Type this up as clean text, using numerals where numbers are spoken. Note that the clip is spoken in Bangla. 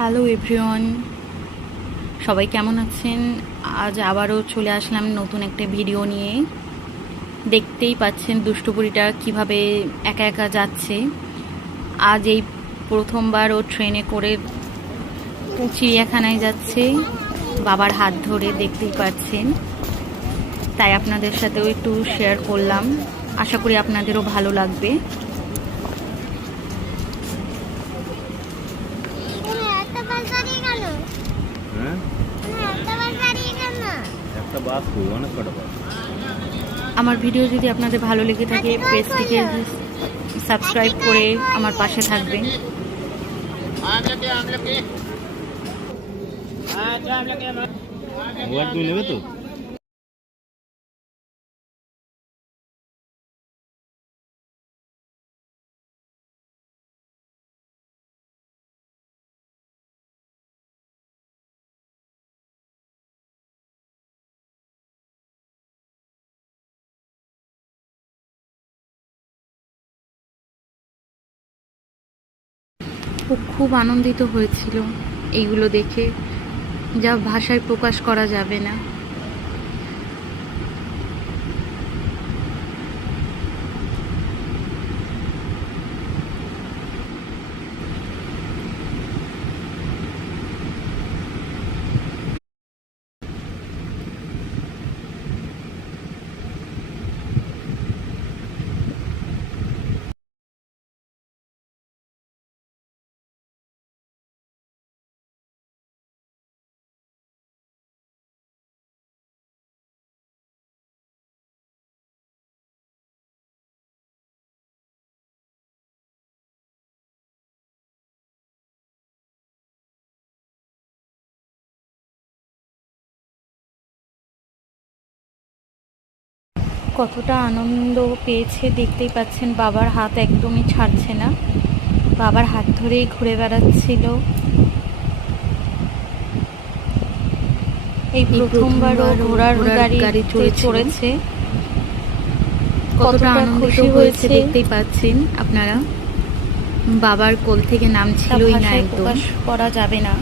হ্যালো এভরিওয়ান, সবাই কেমন আছেন? আজ আবারও চলে আসলাম নতুন একটা ভিডিও নিয়ে। দেখতেই পাচ্ছেন দুষ্টুপুরিটা কিভাবে একা একা যাচ্ছে। আজ এই প্রথমবার ও ট্রেনে করে চিড়িয়াখানায় যাচ্ছে বাবার হাত ধরে, দেখতেই পাচ্ছেন। তাই আপনাদের সাথেও একটু শেয়ার করলাম, আশা করি আপনাদেরও ভালো লাগবে। আমার ভিডিও যদি আপনাদের ভালো লেগে থাকে, পেজটিকে সাবস্ক্রাইব করে আমার পাশে থাকবেন। মোবাইল তুমি নেবে তো? ও খুব আনন্দিত হয়েছিল এইগুলো দেখে, যা ভাষায় প্রকাশ করা যাবে না। কতটা আনন্দ পেয়েছে দেখতেই পাচ্ছেন। বাবার হাত একদমই ছাড়ছে না, বাবার হাত ধরেই ঘুরে বেড়াচ্ছিল। এই প্রথমবারও ঘোড়ার গাড়িতে চড়েছে। কতটা খুশি হয়েছে দেখতেই পাচ্ছেন আপনারা। বাবার কোল থেকে নামছিলই না, একদম প্রকাশ করা যাবে না।